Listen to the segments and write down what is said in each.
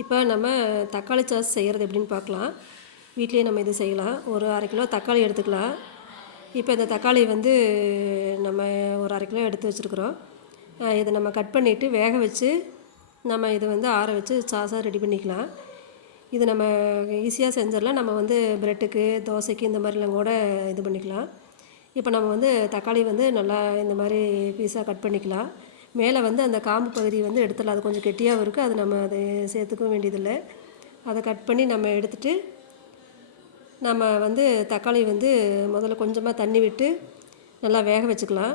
இப்போ நம்ம தக்காளி சாஸ் செய்கிறது எப்படின்னு பார்க்கலாம். வீட்லேயே நம்ம இது செய்யலாம். ஒரு அரை கிலோ தக்காளி எடுத்துக்கலாம். இப்போ இந்த தக்காளி வந்து நம்ம ஒரு அரை கிலோ எடுத்து வச்சுருக்குறோம். இதை நம்ம கட் பண்ணிவிட்டு வேக வச்சு நம்ம இதை வந்து ஆற வச்சு சாஸாக ரெடி பண்ணிக்கலாம். இது நம்ம ஈஸியாக செஞ்சிடலாம். நம்ம வந்து ப்ரெட்டுக்கு தோசைக்கு இந்த மாதிரிலாம் கூட இது பண்ணிக்கலாம். இப்போ நம்ம வந்து தக்காளி வந்து நல்லா இந்த மாதிரி பீஸாக கட் பண்ணிக்கலாம். மேலே வந்து அந்த காம்பு பகுதி வந்து எடுத்துடலாம். அது கொஞ்சம் கெட்டியாகவும் இருக்குது அது நம்ம அதை சேர்த்துக்க வேண்டியதில்லை. அதை கட் பண்ணி நம்ம எடுத்துட்டு நம்ம வந்து தக்காளி வந்து முதல்ல கொஞ்சமாக தண்ணி விட்டு நல்லா வேக வச்சுக்கலாம்.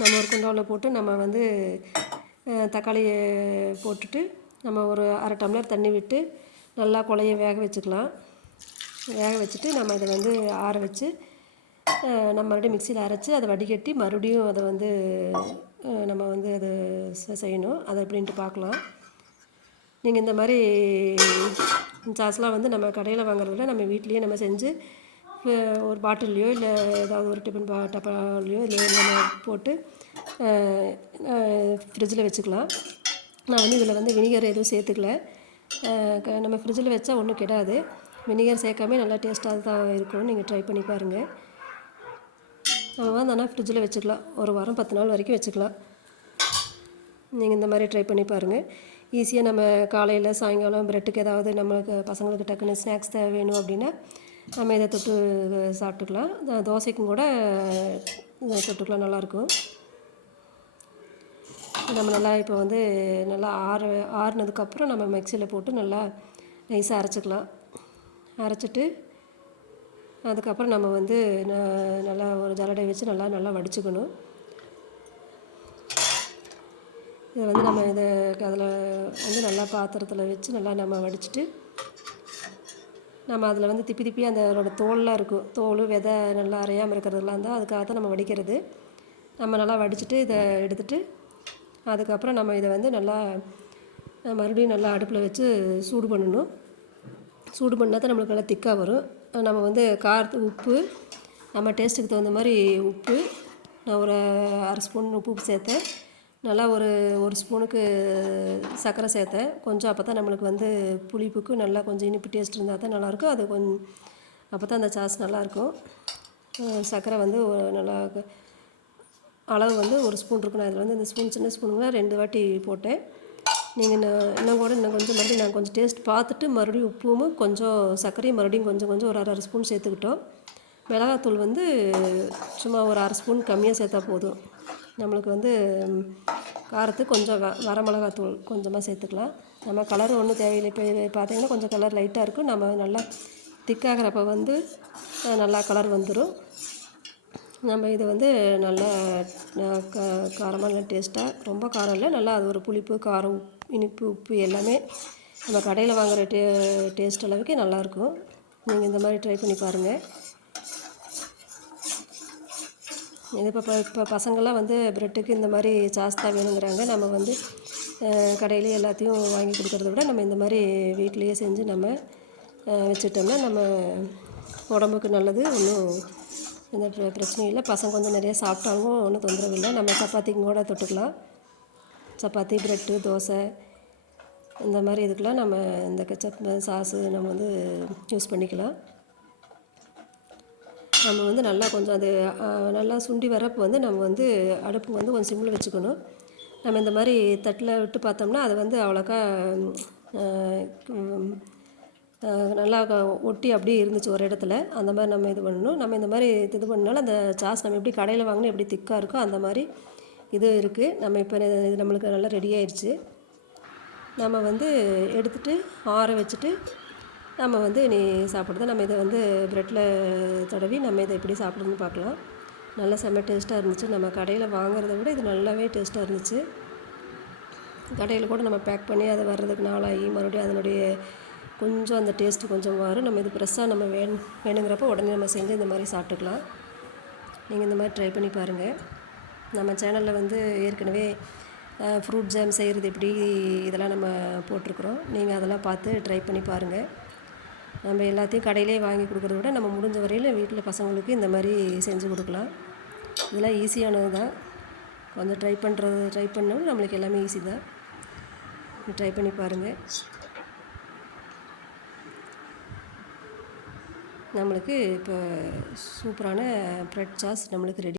நம்ம ஒரு குண்டாவில் போட்டு நம்ம வந்து தக்காளியை போட்டுட்டு நம்ம ஒரு அரை டம்ளர் தண்ணி விட்டு நல்லா குழைய வேக வச்சுக்கலாம். வேக வச்சுட்டு நம்ம இதை வந்து ஆற வச்சு நம்ம மறுபடியும் மிக்சியில் அரைச்சி அதை வடிகட்டி மறுபடியும் அதை வந்து நம்ம வந்து அதை செய்யணும். அதை எப்படின்ட்டு பார்க்கலாம். நீங்கள் இந்த மாதிரி சாஸ்லாம் வந்து நம்ம கடையில் வாங்குறத விட நம்ம வீட்லேயே நம்ம செஞ்சு ஒரு பாட்டில்லையோ இல்லை ஏதாவது ஒரு டிஃபன் பா டப்பாலையோ இல்லை நம்ம போட்டு ஃப்ரிட்ஜில் வச்சுக்கலாம். நான் வந்து இதில் வந்து வினிகர் எதுவும் சேர்த்துக்கல. நம்ம ஃப்ரிட்ஜில் வச்சா ஒன்றும் கெடாது. வினிகர் சேர்க்காம நல்லா டேஸ்ட்டாக தான் இருக்கும் நீங்கள் ட்ரை பண்ணி பாருங்கள் நம்ம தானே ஃப்ரிட்ஜில் வச்சுக்கலாம். ஒரு வாரம் பத்து நாள் வரைக்கும் வச்சுக்கலாம். நீங்கள் இந்த மாதிரி ட்ரை பண்ணி பாருங்கள் ஈஸியாக நம்ம காலையில் சாயங்காலம் ப்ரெட்டுக்கு ஏதாவது நம்மளுக்கு பசங்களுக்கு டக்குன்னு ஸ்நாக்ஸ் தேவை வேணும் அப்படின்னா நம்ம இதை தொட்டு சாப்பிட்டுக்கலாம். தோசைக்கும் கூட இதை தொட்டுக்கலாம். நல்லாயிருக்கும் நம்ம நல்லா இப்போ வந்து நல்லா ஆற ஆறுனதுக்கப்புறம் நம்ம மிக்சியில் போட்டு நல்லா நைஸாக அரைச்சிக்கலாம். அரைச்சிட்டு அதுக்கப்புறம் நம்ம வந்து ந- நல்லா ஒரு ஜல்லடை வச்சு நல்லா நல்லா வடிச்சுக்கணும். இதை வந்து நம்ம இதை அதில் வந்து நல்லா பாத்திரத்தில் வச்சு நல்லா நம்ம வடிச்சிட்டு நம்ம அதில் வந்து திப்பி திப்பி அந்த அதோட தோல்லாம் இருக்கும். தோல் விதை நல்லா அரையாமல் இருக்கிறதெல்லாம் தான் அதுக்காக தான் நம்ம வடிக்கிறது. நம்ம நல்லா வடிச்சிட்டு இதை எடுத்துகிட்டு அதுக்கப்புறம் நம்ம இதை வந்து நல்லா மறுபடியும் நல்லா அடுப்பில் வச்சு சூடு பண்ணணும். சூடு பண்ணால் தான் நம்மளுக்கு நல்லா திக்காக வரும். நம்ம வந்து காரத்து உப்பு நம்ம டேஸ்ட்டுக்கு தகுந்த மாதிரி உப்பு. நான் ஒரு அரை ஸ்பூன் உப்பு சேர்த்தேன். நல்லா ஒரு ஒரு ஸ்பூனுக்கு சர்க்கரை சேர்த்தேன். கொஞ்சம் அப்போ தான் நம்மளுக்கு வந்து புளிப்புக்கு நல்லா கொஞ்சம் இனிப்பு டேஸ்ட் இருந்தால் தான் நல்லாயிருக்கும். அது கொஞ்சம் அப்போ தான் அந்த சாஸ் நல்லாயிருக்கும். சர்க்கரை வந்து நல்லா அளவு வந்து ஒரு ஸ்பூன் இருக்கும் நான் இதில் வந்து இந்த ஸ்பூன் சின்ன ஸ்பூனுங்க ரெண்டு வாட்டி போட்டேன். நீங்கள் இன்னும் இன்னும் கூட இன்னும் கொஞ்சம் மறுபடியும் நாங்கள் கொஞ்சம் டேஸ்ட் பார்த்துட்டு மறுபடியும் உப்பும் கொஞ்சம் சர்க்கரையும் மறுபடியும் கொஞ்சம் கொஞ்சம் ஒரு அரை அரை ஸ்பூன் சேர்த்துக்கிட்டோம். மிளகாத்தூள் வந்து சும்மா ஒரு அரை ஸ்பூன் கம்மியாக சேர்த்தா போதும். நம்மளுக்கு வந்து காரத்துக்கு கொஞ்சம் வ வர மிளகாத்தூள் கொஞ்சமாக சேர்த்துக்கலாம். நம்ம கலர் ஒன்றும் தேவையில்லை. இப்போ பார்த்தீங்கன்னா கொஞ்சம் கலர் லைட்டாக இருக்கும். நம்ம நல்லா திக்காகிறப்ப வந்து நல்லா கலர் வந்துடும் நம்ம இது வந்து நல்லா க காரமாக நல்லா டேஸ்ட்டாக ரொம்ப காரம் இல்லை. நல்லா அது ஒரு புளிப்பு காரம் இனிப்பு உப்பு எல்லாமே நம்ம கடையில் வாங்குகிற டே டேஸ்ட் அளவுக்கு நல்லாயிருக்கும். நீங்கள் இந்த மாதிரி ட்ரை பண்ணி பாருங்கள் இது இப்போ இப்போ பசங்கள்லாம் வந்து ப்ரெட்டுக்கு இந்த மாதிரி சாஸ்தா வேணுங்கிறாங்க. நம்ம வந்து கடையிலேயே எல்லாத்தையும் வாங்கி கொடுக்குறத விட நம்ம இந்த மாதிரி வீட்லேயே செஞ்சு நம்ம வச்சுட்டோம்னா நம்ம உடம்புக்கு நல்லது. ஒன்றும் எந்த பிர- பிரச்சனையும் இல்லை. பசங்க வந்து நிறைய சாப்பிட்டாலும் ஒன்றும் தொந்தரவு இல்லை. நம்ம சப்பாத்திக்கும் கூட தொட்டுக்கலாம். சப்பாத்தி ப்ரெட்டு தோசை இந்த மாதிரி இதுக்கெலாம் நம்ம இந்த கெச்சப் சாஸு நம்ம வந்து யூஸ் பண்ணிக்கலாம். நம்ம வந்து நல்லா கொஞ்சம் அது நல்லா சுண்டி வரப்போ வந்து நம்ம வந்து அடுப்பு வந்து கொஞ்சம் சிம்மில் வச்சுக்கணும். நம்ம இந்த மாதிரி தட்டில் விட்டு பார்த்தோம்னா அது வந்து அவ்வளோக்கா நல்லா ஒட்டி அப்படியே இருந்துச்சு ஒரு இடத்துல. அந்த மாதிரி நம்ம இது பண்ணணும். நம்ம இந்த மாதிரி இது பண்ணனால அந்த சாஸ் நம்ம எப்படி கடையில் வாங்கினா எப்படி திக்காக இருக்கோ அந்த மாதிரி இது இருக்குது நம்ம இப்போ இது நம்மளுக்கு நல்லா ரெடி ஆயிடுச்சு நம்ம வந்து எடுத்துட்டு ஆற வச்சுட்டு நம்ம வந்து நீ சாப்பிட்றது நம்ம இதை வந்து ப்ரெட்டில் தடவி நம்ம இதை எப்படி சாப்பிடுறதுன்னு பார்க்கலாம். நல்லா செம்ம டேஸ்ட்டாக இருந்துச்சு. நம்ம கடையில் வாங்குறத விட இது நல்லாவே டேஸ்ட்டாக இருந்துச்சு. கடையில் கூட நம்ம பேக் பண்ணி அதை வர்றதுக்கு நாளாகி மறுபடியும் அதனுடைய கொஞ்சம் அந்த டேஸ்ட்டு கொஞ்சம் வரும் நம்ம இது ஃப்ரெஷ்ஷாக நம்ம வேணும் வேணுங்கிறப்ப உடனே நம்ம செஞ்சு இந்த மாதிரி சாப்பிட்டுக்கலாம். நீங்கள் இந்த மாதிரி ட்ரை பண்ணி பாருங்கள் நம்ம சேனலில் வந்து ஏற்கனவே ஃப்ரூட் ஜாம் செய்கிறது எப்படி இதெல்லாம் நம்ம போட்டிருக்குறோம். நீங்கள் அதெல்லாம் பார்த்து ட்ரை பண்ணி பாருங்கள் நம்ம எல்லாத்தையும் கடையிலே வாங்கி கொடுக்குறத விட நம்ம முடிஞ்ச வரையில் வீட்டில் பசங்களுக்கு இந்த மாதிரி செஞ்சு கொடுக்கலாம். இதெல்லாம் ஈஸியானது தான். கொஞ்சம் ட்ரை பண்ணுறது ட்ரை பண்ணோம் நம்மளுக்கு எல்லாமே ஈஸி தான். ட்ரை பண்ணி பாருங்கள் நம்மளுக்கு இப்போ சூப்பரான ப்ரெட் சாஸ் நம்மளுக்கு ரெடி